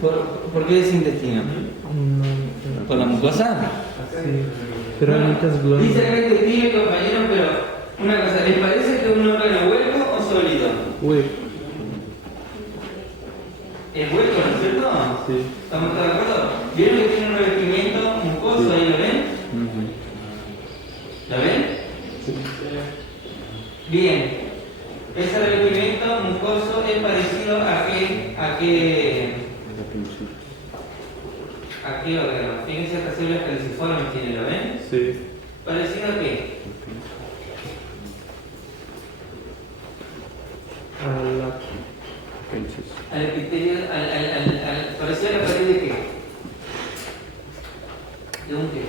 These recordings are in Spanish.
¿Por qué es intestino? No, ¿Por la mucosa? sí, pero hay muchas glándulas. Dice acá intestino, compañero, pero una cosa, ¿les parece que es un órgano hueco o sólido? Hueco, ¿Es hueco, no es cierto? sí. ¿Estamos todos de acuerdo? ¿Vieron que tiene un revestimiento mucoso ahí, lo ven? ¿Lo ven? Sí. Bien. Ese revestimiento mucoso es parecido a qué órgano. Fíjense estas células caliciformes tiene, ¿lo ven? Sí. ¿Parecido a qué? A la... Al epitelio, parecido a la pared de qué? ¿De un qué?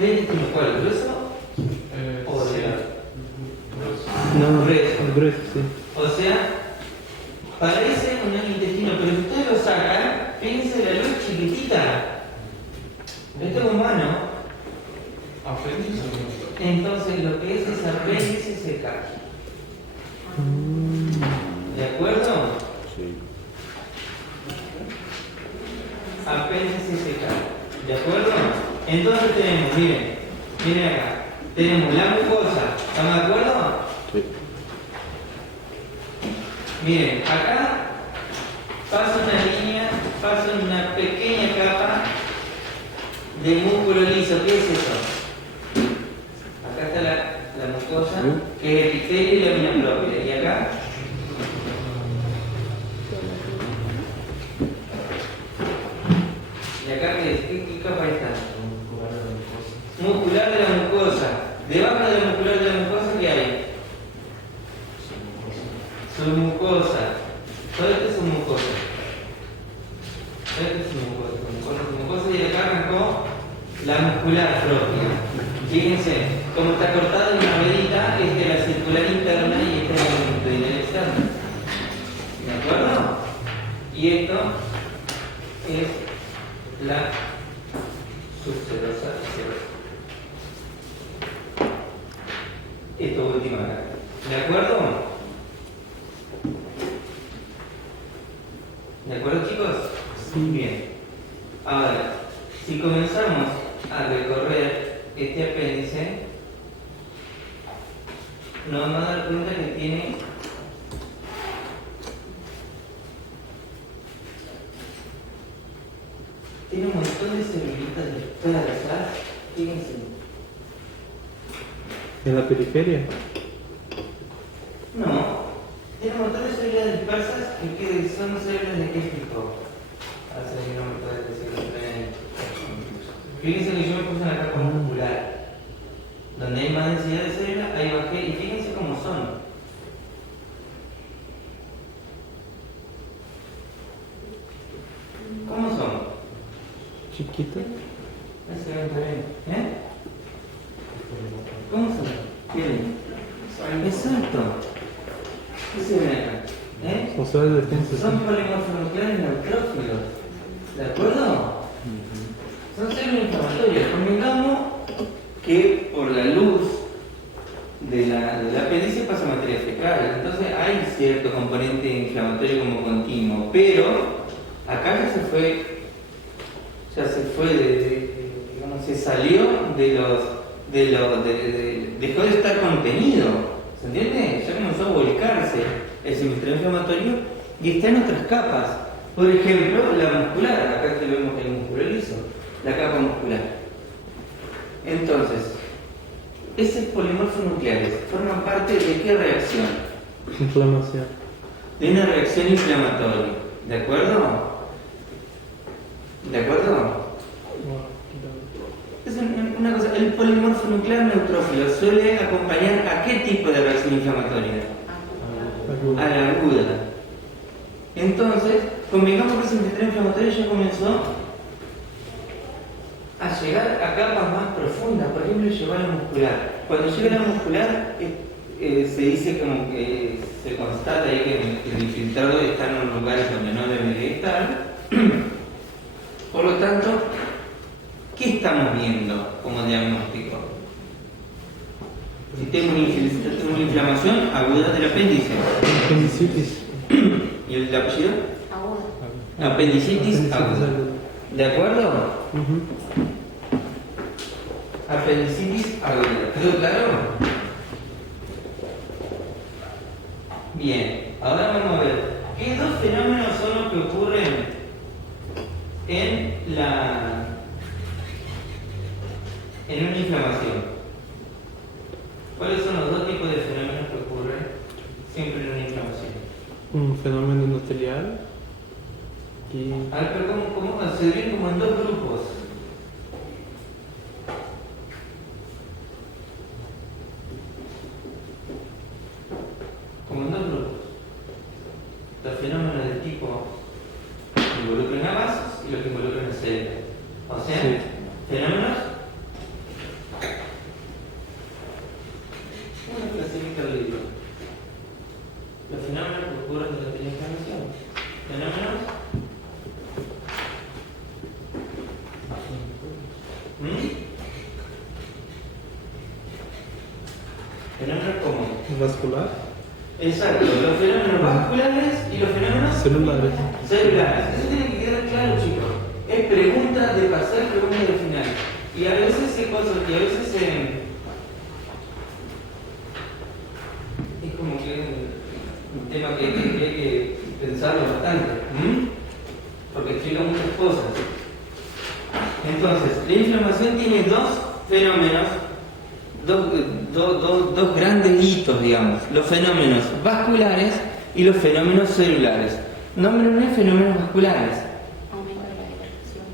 ¿De intestino cuál? ¿Grueso? ¿O delgado? No, Grueso. grueso, sí. O sea, parece un intestino, pero si ustedes lo sacan, fíjense la luz chiquitita. Esto es humano. Entonces lo que es apéndice seca. ¿De acuerdo? Sí. Apéndice seca. ¿De acuerdo? Entonces tenemos, miren acá. Tenemos la mucosa. ¿Estamos de acuerdo? Sí. Miren, acá pasa una línea, pasa una pequeña capa de músculo liso. ¿Qué es eso? Acá está la mucosa, que es epitelio y lámina propia. ¿Y acá? ¿Y acá qué es? ¿Qué capa está? Muscular de la mucosa. Debajo de la muscular de la mucosa, ¿qué hay? Submucosa. Todo esto es submucosa. Esto es submucosa y acá arrancó la muscular propia. Fíjense, como está cortada en una ruedita, esta es la circular interna y esta es la longitudinal externa. ¿De acuerdo? Y esto es la subserosa y serosa. Esto último acá. ¿De acuerdo? ¿De acuerdo, chicos? Sí. Bien. Ahora, si comenzamos a recorrer este apéndice, nos vamos a dar cuenta que tiene un montón de celulitas dispersas. Fíjense. ¿En la periferia? No, tiene un montón de células dispersas que son células de qué tipo. Así que no me puedes decirlo. Fíjense que yo me puse una capa muscular. Donde hay más densidad de células, ahí bajé y fíjense cómo son. ¿Cómo son? Chiquita. Ahí se ven también. ¿Eh? ¿Cómo son? Bien. Exacto. ¿Qué se ven acá? ¿Eh? O sea, de defensa. Son polimorfonucleares neutrófilos. ¿De acuerdo? Son células inflamatorias. Convengamos que por la luz de la apéndice pasa materia fecal. Entonces hay cierto componente inflamatorio como continuo. Pero acá ya se fue digamos, se salió dejó de estar contenido. ¿Se entiende? Ya comenzó a volcarse el suministro inflamatorio y está en otras capas. Por ejemplo, la muscular. Acá vemos el músculo liso, la capa muscular. Entonces, esos polimorfos nucleares forman parte de qué reacción? Inflamación. De una reacción inflamatoria. ¿De acuerdo? ¿De acuerdo? Es una cosa, el polimorfo nuclear neutrófilo suele acompañar a qué tipo de reacción inflamatoria? A la aguda. Entonces, convengamos que ese sistema inflamatorio ya comenzó a llegar a capas más profundas. Por ejemplo, llegó a la muscular. Cuando llega a la muscular, se dice como que se constata ahí que el infiltrado está en unos lugares donde no debería estar. Por lo tanto, ¿qué estamos viendo como diagnóstico? Si tengo una inflamación aguda del apéndice. Apendicitis. ¿Y el apellido? Aguda. Apendicitis aguda. ¿De acuerdo? Ujú. Apendicitis aguda. ¿Quedó claro? Bien, ahora vamos a ver. ¿Qué dos fenómenos son los que ocurren en una inflamación? ¿Cuáles son los dos tipos de fenómenos que ocurren siempre en una inflamación? Un fenómeno endotelial y A ver, pero ¿cómo se dividen como en dos grupos? Como en dos grupos. Los fenómenos de tipo que involucran a vasos y los que involucran a células. O sea, Sí. fenómenos. ¿Cómo lo clasifica el libro? Los fenómenos que ocurren durante la inflamación. Fenómenos. Fenómenos como. vascular, Exacto, los fenómenos vasculares y los fenómenos celulares. celulares. Eso tiene que quedar claro, chicos. Es pregunta de pasar, pregunta de final. Y a veces es como que un tema que hay que pensarlo bastante. Porque explica muchas cosas. Entonces, la inflamación tiene dos fenómenos, dos grandes hitos, digamos. Los fenómenos vasculares y los fenómenos celulares. Nómbrenme fenómenos vasculares. Aumento de la dilatación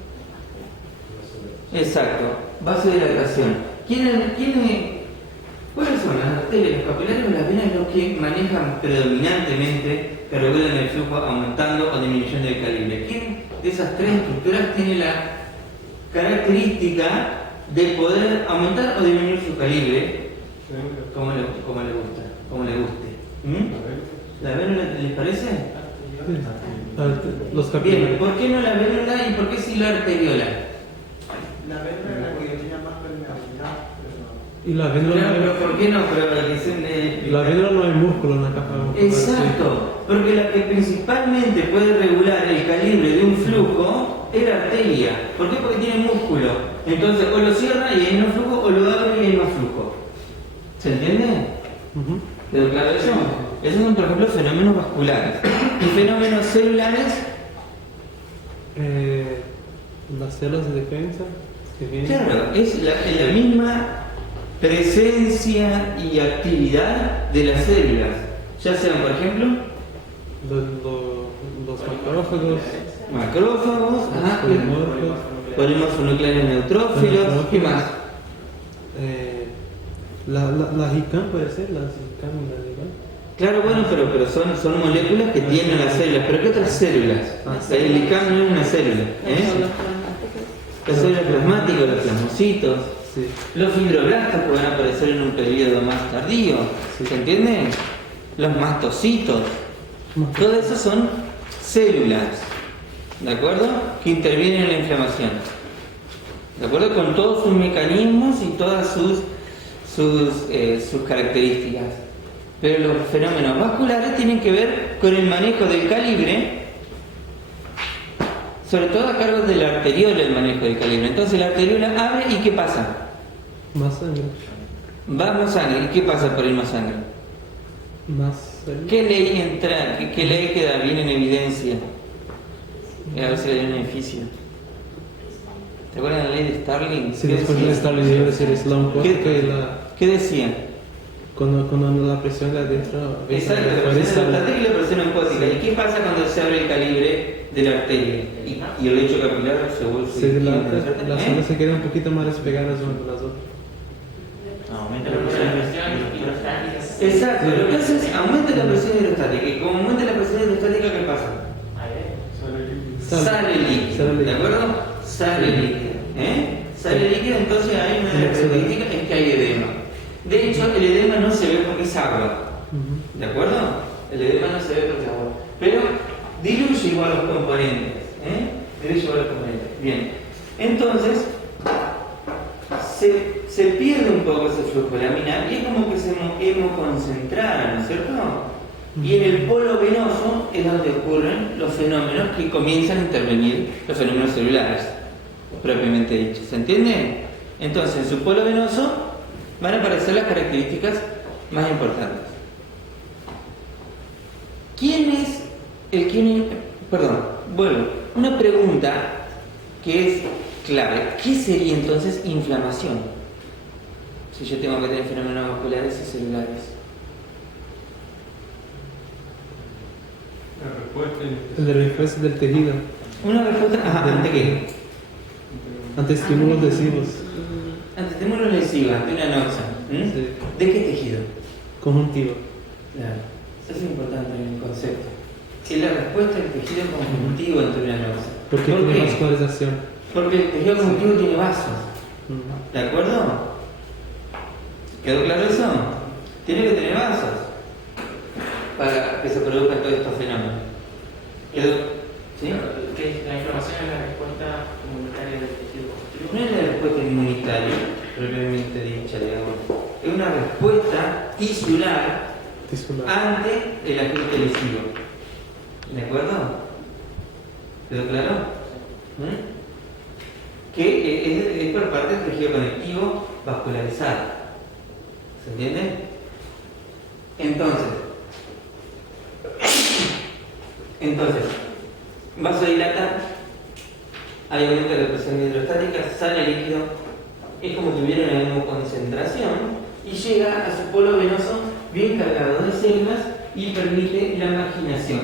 vascular. Exacto, vasodilatación. ¿Cuáles son las arterias, los capilares o las venas los que manejan predominantemente, que regulan el flujo aumentando o disminuyendo el calibre? ¿Quién de esas tres estructuras tiene la característica de poder aumentar o disminuir su calibre como le guste? ¿La vénula les parece? Los Bien, capilares. ¿por qué no la vénula y por qué sí la arteriola? La vena es la que tiene más permeabilidad, pero Y la vénula Claro, no pero hay, ¿por qué no? Pero dicen de... la vénula no hay músculo en la capa muscular. Exacto, porque la que principalmente puede regular el calibre de un flujo es la arteria. ¿Por qué? Porque tiene músculo. Entonces o lo cierra y hay menos flujo o lo abre y hay más flujo. ¿Se entiende? Ujú. ¿Quedó claro eso? Esos son, por ejemplo, fenómenos vasculares. Y fenómenos celulares, Las células de defensa que vienen. claro, es la misma presencia y actividad de las células. Ya sean, por ejemplo, Los macrófagos, macrófagos, ajá, polimorfos, polímorfos nucleares neutrófilos, ¿qué más? la GICAM puede ser, la GICAM y la GICAM. Claro, bueno, pero son moléculas que tienen las células. ¿Pero qué otras células? El ICAM no es una célula. Los plasmáticos. Las células plasmáticas, los plasmocitos, Sí. los fibroblastos pueden aparecer en un periodo más tardío. Sí. ¿Se entiende? Los mastocitos. Todo eso son células, ¿de acuerdo? Que intervienen en la inflamación. ¿De acuerdo? Con todos sus mecanismos y todas sus características. Pero los fenómenos vasculares tienen que ver con el manejo del calibre, sobre todo a cargo de la arteriola, el manejo del calibre. Entonces la arteriola abre y ¿qué pasa? Más sangre. Va más sangre. ¿Y qué pasa por ir más sangre? Más sangre. ¿Qué ley entra? ¿Qué ley queda bien en evidencia? A ver si hay un beneficio. ¿Te acuerdas de la ley de Starling? Sí, ¿Qué después de decía? estar leyendo decir Sloan ¿Qué decía? cuando la presión de adentro Exacto, la afuera presión sale. estática y la presión osmótica. ¿Y qué pasa cuando se abre el calibre de la arteria? Y el lecho capilar se vuelve... Se dilata, ¿eh? las zonas se quedan un poquito más despegadas una de las otras. Aumenta la presión hidrostática. Exacto, lo que hace es aumenta la presión hidrostática. Y como aumenta la presión hidrostática, ¿qué pasa? Sale líquido, ¿de acuerdo? Sale líquido. Sale líquido, entonces hay una de las características es que hay edema. De hecho, el edema no se ve porque es agua. Ujú. ¿De acuerdo? El edema no se ve porque es agua. Pero diluye igual los componentes. Diluye igual los componentes. Bien. Entonces, se pierde un poco ese flujo laminar y es como que se hemoconcentrara, ¿no es cierto? Y en el polo venoso es donde ocurren los fenómenos que comienzan a intervenir, los fenómenos celulares, propiamente dichos. ¿Se entiende? Entonces, en su polo venoso van a aparecer las características más importantes. ¿Quién es el que... Perdón, vuelvo. Una pregunta que es clave. ¿Qué sería entonces inflamación? Si yo tengo que tener fenómenos vasculares y celulares. La respuesta del tejido Una respuesta... Ajá, ¿ante qué? ante estímulos lesivos. Ante estímulos lesivos, ante una noxa. Sí. ¿De qué tejido? Conjuntivo. Claro, eso es importante en el concepto. Es la respuesta del tejido conjuntivo ante una noxa. ¿Por qué tiene vascularización? Porque el tejido conjuntivo tiene vasos. ¿De acuerdo? ¿Quedó claro eso? Tiene que tener vasos para que se produzcan todos estos fenómenos. ¿Quedó? ¿Sí? Que la inflamación es la respuesta comunitaria del tejido conjuntivo. No es la respuesta inmunitaria, propiamente dicha, digamos. Es una respuesta tisular ante el agente lesivo. ¿De acuerdo? ¿Quedó claro? Que es por parte del tejido conectivo vascularizado. ¿Se entiende? Entonces, vasodilata, hay aumento de la presión hidrostática, sale líquido, es como que hubiera una hemoconcentración y llega a su polo venoso bien cargado de células y permite la marginación.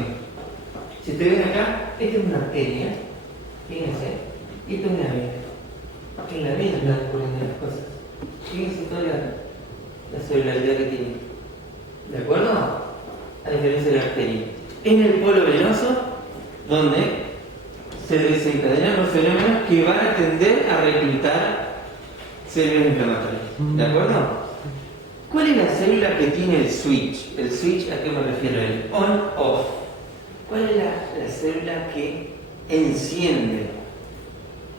Si ustedes ven acá, esta es una arteria, fíjense, y esta es una vena. En la vena están ocurriendo las cosas. Fíjense toda la celularidad que tiene. ¿De acuerdo? A diferencia de la arteria. En el polo venoso, donde se desencadenan los fenómenos que van a tender a reclutar células inflamatorias. ¿De acuerdo? ¿Cuál es la célula que tiene el switch? ¿El switch a qué me refiero? El on-off. ¿Cuál es la célula que enciende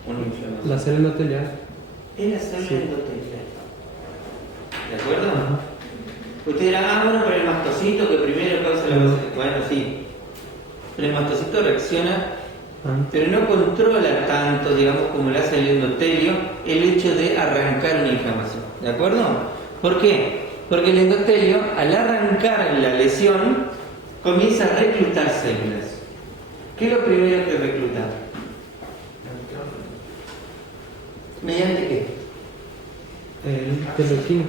una inflamación? La célula endotelial. Es la célula endotelial. ¿De acuerdo? Usted dirá, bueno, pero el mastocito que primero causa la... Bueno, sí. Pero el mastocito reacciona, pero no controla tanto, digamos, como lo hace el endotelio, el hecho de arrancar una inflamación. ¿De acuerdo? ¿Por qué? Porque el endotelio, al arrancar la lesión, comienza a reclutar células. ¿Qué es lo primero que recluta? ¿Mediante qué? El interleuquina.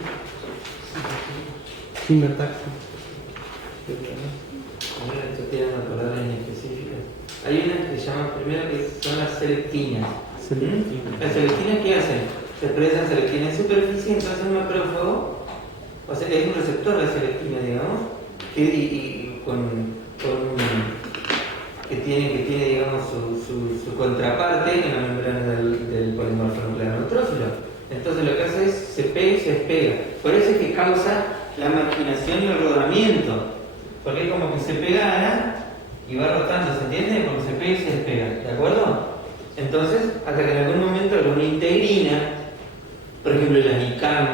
Quimiotaxia. Ahora estoy tirando palabras en específico. Hay unas que se llaman primero que son las selectinas. Las selectinas, ¿qué hacen? Se expresan selectina en superficie, entonces un macrófago, o sea, es un receptor de selectina, digamos, que tiene digamos, su contraparte en la membrana del polimorfo nuclear neutrófilo. Entonces lo que hace es se pega y se despega. Por eso es que causa la marginación y el rodamiento, porque es como que se pegara y va rotando, ¿se entiende? Porque se pega y se despega, ¿de acuerdo? Entonces, hasta que en algún momento alguna integrina, por ejemplo la ICAM,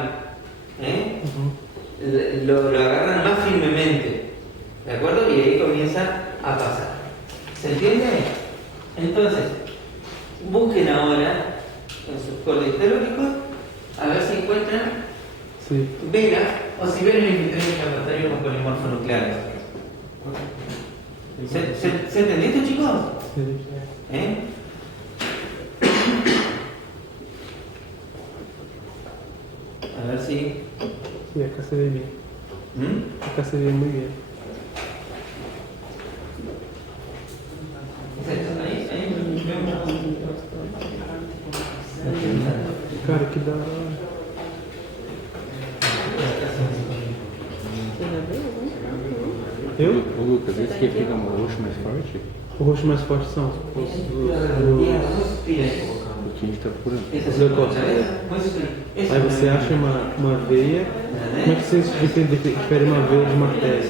lo agarran más firmemente, ¿de acuerdo? Y ahí comienza a pasar. ¿Se entiende? Entonces, busquen ahora en sus cortes histológicos a ver si encuentran venas o si ven el infiltrado inflamatorio con polimorfo nucleares. ¿Se entendió esto, chicos? Sí. A ver si... Sí, acá se ve bien. Acá se ve muy bien. Ahí Cara, que da hora. Eu? Ô Lucas, esse que fica um roxo mais forte? O roxo mais forte são os O que a gente tá procurando. os leucócitos. Aí você acha uma veia. Como é que você difere uma veia de uma artéria?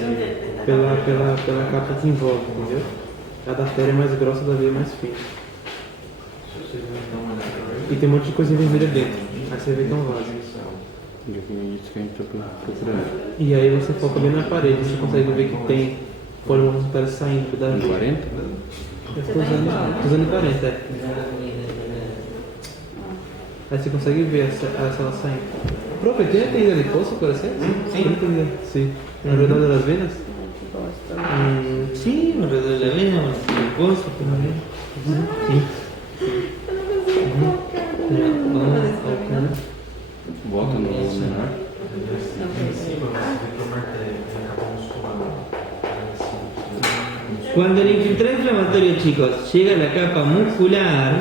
Pela capa que envolve, entendeu? A da artéria é mais grossa, a da veia é mais fina. E tem um monte de coisa vermelha dentro. Aí você vê que é um vaso. E é isso que a gente tá procurando. E aí você foca bem na parede, você consegue ver que tem polimorfismo parece saindo da... Com 40? Eu tô usando 40, é. Aí você consegue ver essa ela saindo. Profe, ¿tiene tejido adiposo, puede ser? Sí. ¿Tiene tejido? Sí. ¿Alrededor de las venas? Sí, alrededor de la vena, el pozo también. Sí. Volta no menor. Cuando el infiltrado inflamatorio, chicos, llega a la capa muscular,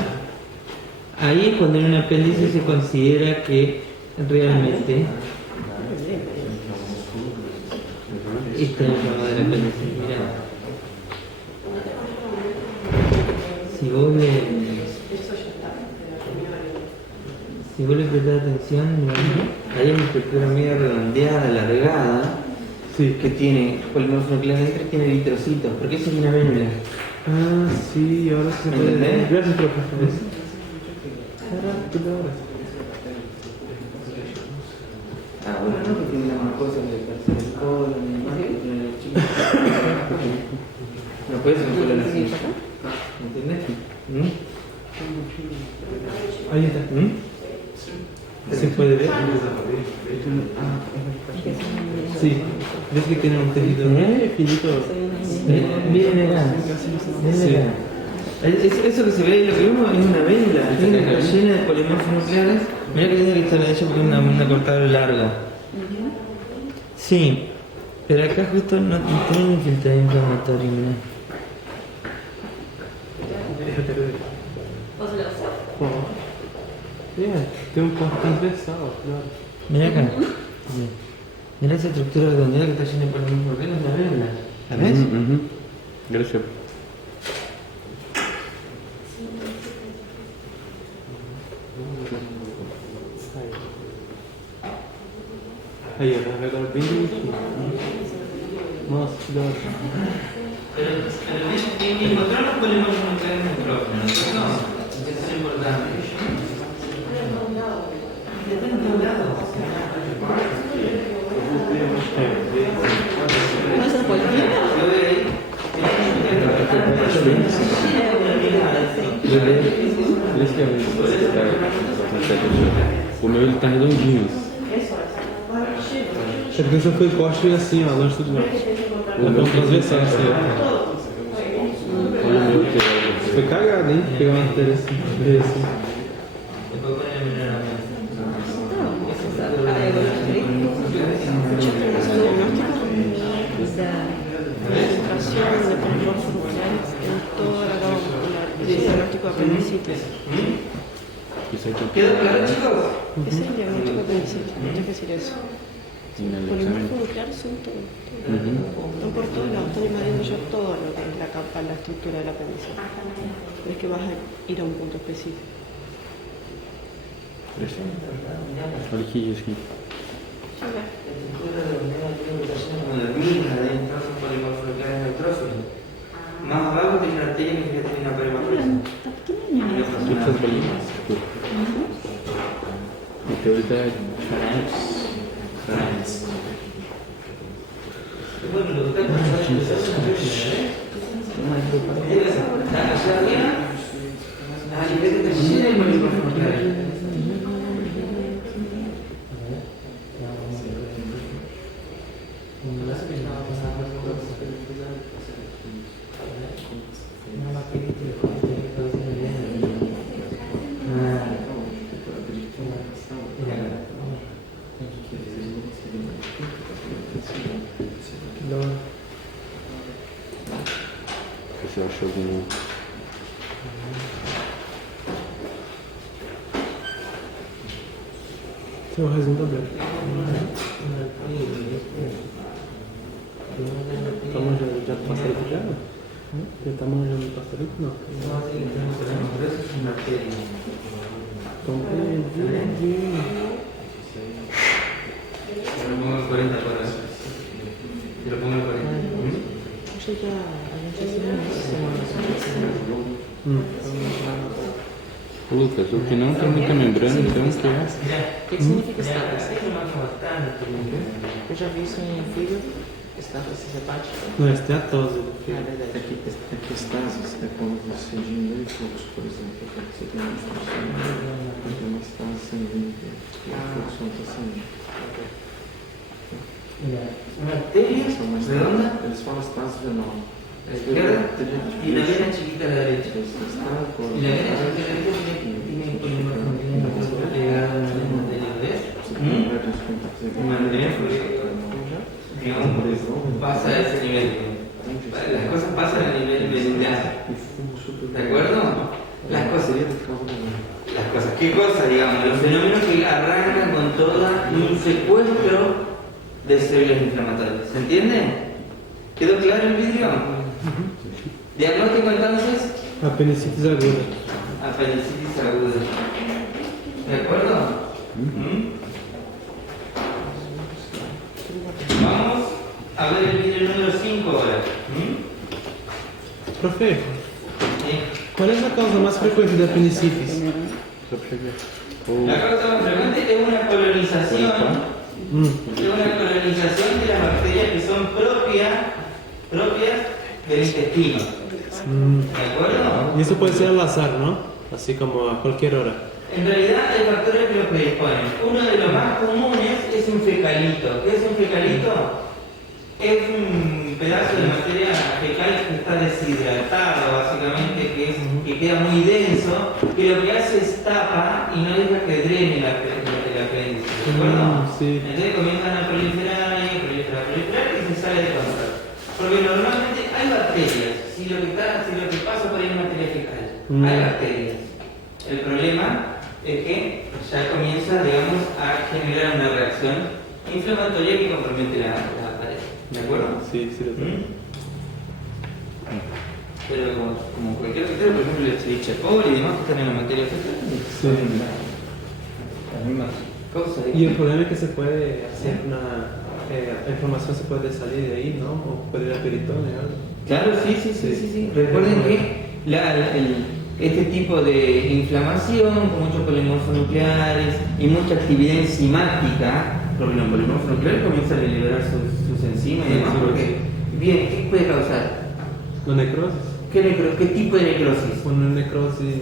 ahí es cuando en un apéndice se considera que realmente está inflamado el apéndice. Mirá. Si vos le prestás atención, hay una estructura medio redondeada, alargada, Sí. que tiene polimorfismo nuclear dentro y tiene eritrocitos, porque eso es una vérula. Ah, sí, ahora sí se puede ver. ¿Entendés? Gracias, profe. Ahora. Ah, bueno, no, porque tiene la mucosa que le percibe el colon y demás, que tiene el chico. No puede ser un colon así. ¿Entendés? Ahí está. ¿Se puede ver? Sí. ¿Ves que tiene un tejido finito? Miren acá. Sí. Eso que se ve ahí, lo que vemos es una vela llena de polimorfos nucleares. Mirá que tiene que estar hecho porque es una cortadora larga. Sí, pero acá justo no tiene un infiltrado inflamatorio, mirá. Bien, tem um corte transversal, claro. Mirá acá. Mirá esa estructura redondeada que está llena de polimorfos nucleares, es una vela. ¿La ves? Gracias. Aí, ó, agora bem bonitinho. Nossa, que da hora. Encontrar los polimorfos nucleares necrófilos, ¿no? Eso es importante. Están en todos lados. Lo ve ahí. O meu ele tá redondinho. A criança foi corte assim, ó, longe de tudo não. Ela foi transversal assim, ó. Olha o meu que Foi cagado, hein? Pegar uma matéria assim, ver assim. Después ponen el mineramiento. Concentración de polimorfos nucleares en toda la capa muscular. Es el diagnóstico de apendicitis. Isso aí ¿Quedó claro, chicos? Es el diagnóstico de apendicitis. Tienes que decir eso. en el examen. Polimorfos nucleares son todo. Están por todos lados. Estoy invadiendo yo todo lo que es la capa, la estructura del apéndice. Es que vas a ir a un punto específico. Olha que isso aqui. Más abajo tiene una arteria que tiene una pared más gruesa. Todas essas bolinhas. O teu ele tá diferente. Bueno, lo que está Você achou algum... Tem um resumo aberto. Tá manjando, já passaram pro diabo? Já tá manjando o passarinho? Não. Então, Yo lo pongo en 40 para eso. Yo lo pongo en 40. Yo ya Lucas, o que não tem muita membrana, então o que é? ¿Qué significa estática? Eu já vi isso em fígado. Estasis é parte. Não, esteatose. É que estasis é quando você diminui o fluxo, por exemplo. Você tem uma instrução, tem uma estase sanguínea, que o fluxo não está saindo. Una arteria redonda Eles falam estase venal. a la izquierda y la vena chiquita a la derecha. Y la vena chiquita a la derecha tiene una profundidad pegada a la materia, ¿ves? Digamos, pasa a ese nivel. Las cosas pasan a nivel medular. ¿De acuerdo? Las cosas, ¿qué cosa? Digamos, los fenómenos que arrancan con todo un secuestro de células inflamatorias. ¿Se entiende? ¿Quedó claro el vídeo? Diagnóstico entonces, Apendicitis aguda. apendicitis aguda. ¿De acuerdo? Vamos a ver el vídeo número 5 ahora. Profe, Sí. qual é a causa mais frequente da apendicitis? La causa más frecuente es una colonización. Es una colonización de las bacterias que son propias del intestino. ¿De acuerdo? E isso pode ser al azar, não? Assim como a qualquer hora. En realidad hay factores que lo predisponen. Uno de los más comunes es un fecalito. ¿Qué es un fecalito? Es un pedazo de materia fecal que está deshidratado, básicamente, que queda muy denso, que lo que hace es tapa y no deja que drene el apéndice. ¿De acuerdo? Sí. Entonces comienzan a proliferar y se sale de control. Porque normalmente hay bacterias. Si lo que pasa por ahí es materia fecal, hay bacterias. El problema es que ya comienza, digamos, a generar una reacción inflamatoria que compromete la pared. ¿De acuerdo? Sí, sí, Pero como cualquier bacteria, por ejemplo, el Escherichia y demás que están en la materia fecal, son las mismas cosas. E o problema é que se pode hacer a informação se pode salir de aí, não? Ou pode ir a peritone, algo. Claro, sí. Recuerden que este tipo de inflamación, con muchos polimorfos nucleares y mucha actividad enzimática, porque los polimorfos nucleares comienzan a liberar sus enzimas y demás, porque, bien, ¿qué puede causar? Na necrosis? ¿Qué tipo de necrosis? Uma necrosis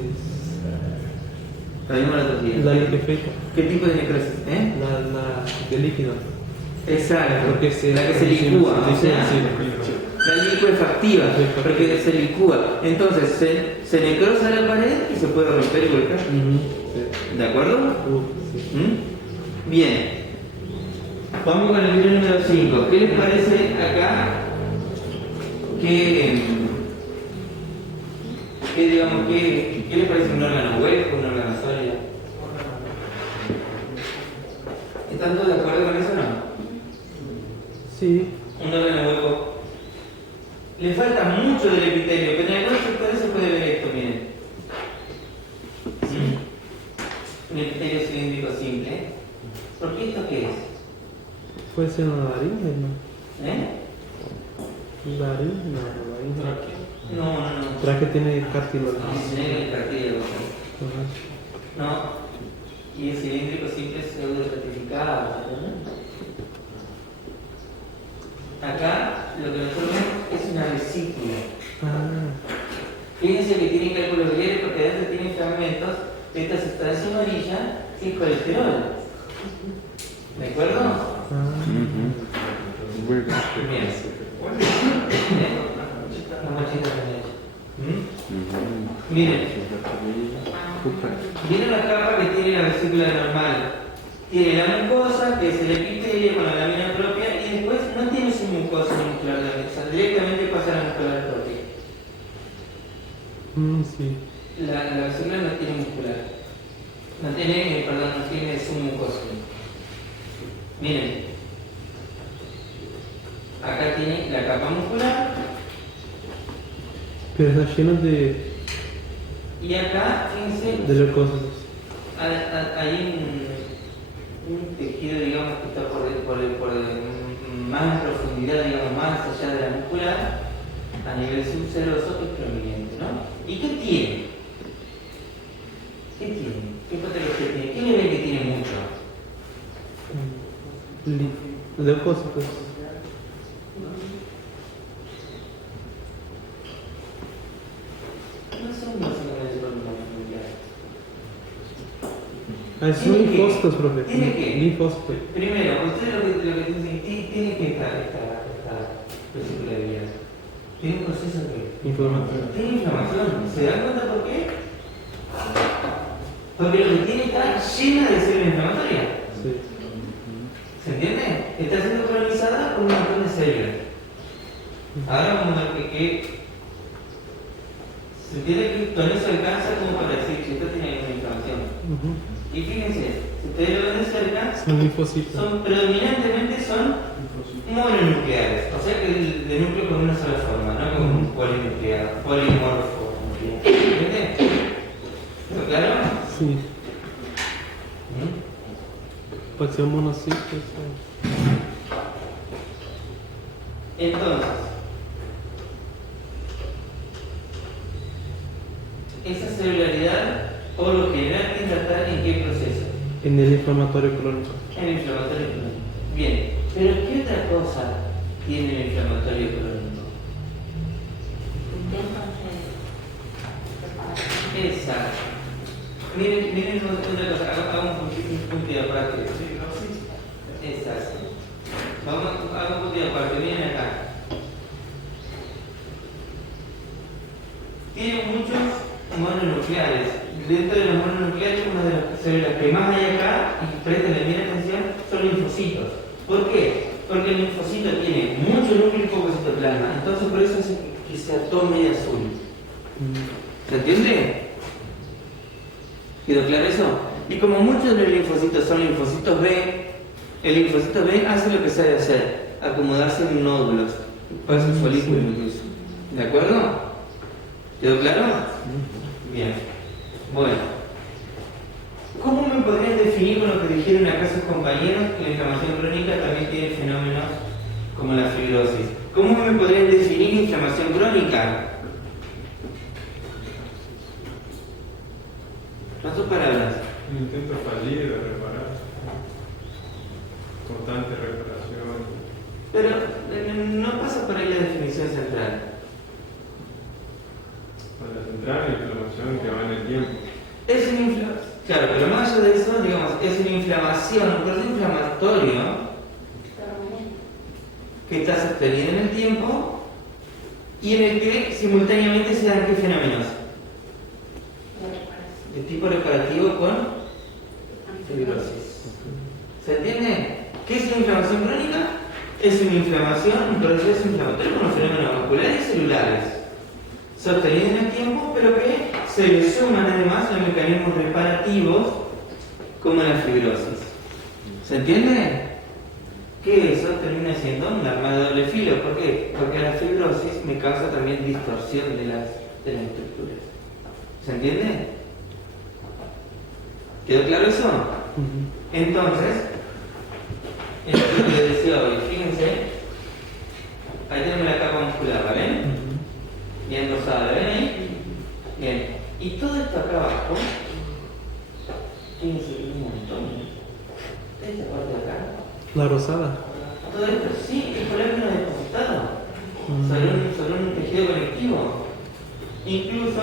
La misma la otra día. da liquefeita, ¿Qué tipo de necrosis? la de líquido. Exacto, Porque se- la que se licúa, o sea, sí. la licuefactiva, porque se licúa. Entonces se necrosa la pared y se puede romper y volcar. Sí. ¿De acuerdo? Sí. Bien. Vamos con el video número 5. ¿Qué les parece acá? ¿Qué les parece un órgano hueco, un órgano sólido? ¿Están todos de acuerdo con eso o no? Sí. Un órgano hueco. Le falta mucho del epitelio, pero en algunos sectores se puede ver esto, miren. Un epitelio cilíndrico simple. ¿Por qué esto qué es? Puede ser na laringe, não? Laringe, não, na laringe. No. Tráquea tiene cartílago. Tiene el cartílago. Ajá. No. Y el cilíndrico simple es pseudo estratificado. Acá lo que nosotros vemos es una vesícula. Fíjense que tiene cálculos biliares porque adentro tiene fragmentos de esta sustancia amarilla que es colesterol. ¿De acuerdo? Bien. Una mochila también. Miren. Miren la capa que tiene la vesícula normal. Tiene la mucosa, que es el epitelio con la lámina propia, y después no tiene su mucosa muscular, o sea, directamente pasa a la muscular propia. Sí. La vesícula no tiene muscular. No tiene su mucosa. Miren. Acá tiene la capa muscular. Pero está lleno de Y acá, fíjense, leucócitos. hay un tejido, digamos, que está por más en profundidad, digamos, más allá de la muscular, a nivel subseroso, que es prominente, ¿no? ¿Y qué tiene? ¿Qué patología tiene? ¿Qué le ven que tiene mucho? Leucócitos. Ah, esos son Tiene que- linfócitos, profe. tiene que- Linfócitos. Primero, usted lo que dicen, tiene que estar esta vesícula biliar. Tiene un proceso que Inflamatorio. tiene inflamación. ¿Se dan cuenta por qué? Porque lo que tiene está llena de células inflamatorias. Sí. ¿Se entiende? Está siendo colonizada por un montón de células. Ahora vamos a ver que se entiende que con eso alcanza como para decir que esto tiene una inflamación. Ujú. Y fíjense, si ustedes lo ven de cerca, Son linfocitos. predominantemente son mononucleares, o sea que de núcleo con una sola forma, no con un polinuclear, polimorfo. ¿Entiendes? ¿Está claro? Sí. ¿Mm? Pode ser um monociclo. Entonces, esa celularidad, por lo general, tiende a estar en qué proceso? En el inflamatorio crónico. En el inflamatorio crónico. Bien, pero ¿qué otra cosa tiene el inflamatorio crónico? Exacto. Miren otra cosa, hago un punto de aparte. Exacto. Hago un punto de aparte, miren acá. Tiene muchos mononucleares. Dentro de los mononucleares, una de las células que más hay acá, y presten bien atención, son linfocitos. ¿Por qué? Porque el linfocito tiene mucho núcleo y poco citoplasma. Entonces por eso hace que sea todo medio azul. ¿Se entiende? ¿Quedó claro eso? Y como muchos de los linfocitos son linfocitos B, el linfocito B hace lo que sabe hacer, acomodarse en nódulos, para su folículo incluso. ¿De acuerdo? ¿Quedó claro? Bien. Bueno. ¿Cómo me podrían definir con lo que dijeron acá sus compañeros que la inflamación crónica también tiene fenómenos como la fibrosis? ¿Cómo me podrían definir inflamación crónica? Con tus palabras. Un intento fallido de reparar. Constante reparación. Pero no pasa por ahí la definición central. Con la central inflamación que va en el tiempo. Es una inflamación. Claro, pero más allá de eso, digamos, es una inflamación, un proceso inflamatorio que está sostenido en el tiempo y en el que simultáneamente se dan qué fenómenos. De tipo reparativo con fibrosis. ¿Se entiende? ¿Qué es una inflamación crónica? Es una inflamación, un proceso inflamatorio con los fenómenos vasculares y celulares, sostenido en el tiempo, pero que se le suman además los mecanismos reparativos como la fibrosis. ¿Se entiende? Que eso termina siendo un arma de doble filo. ¿Por qué? Porque la fibrosis me causa también distorsión de las estructuras. ¿Se entiende? ¿Quedó claro eso? Entonces, esto que les decía hoy, fíjense, ahí tenemos la capa muscular, ¿vale? Bien rosada, ¿ven ahí? Bien, y todo esto acá abajo, fíjense un montón, esta parte de acá, La rosada. todo esto sí es colágeno depositado sobre un tejido conectivo. Incluso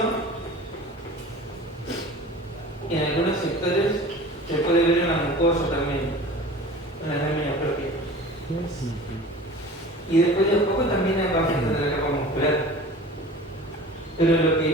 en algunos sectores se puede ver en la mucosa también, en las láminas propias. Y después de a poco también abajo de la capa muscular. Pero lo que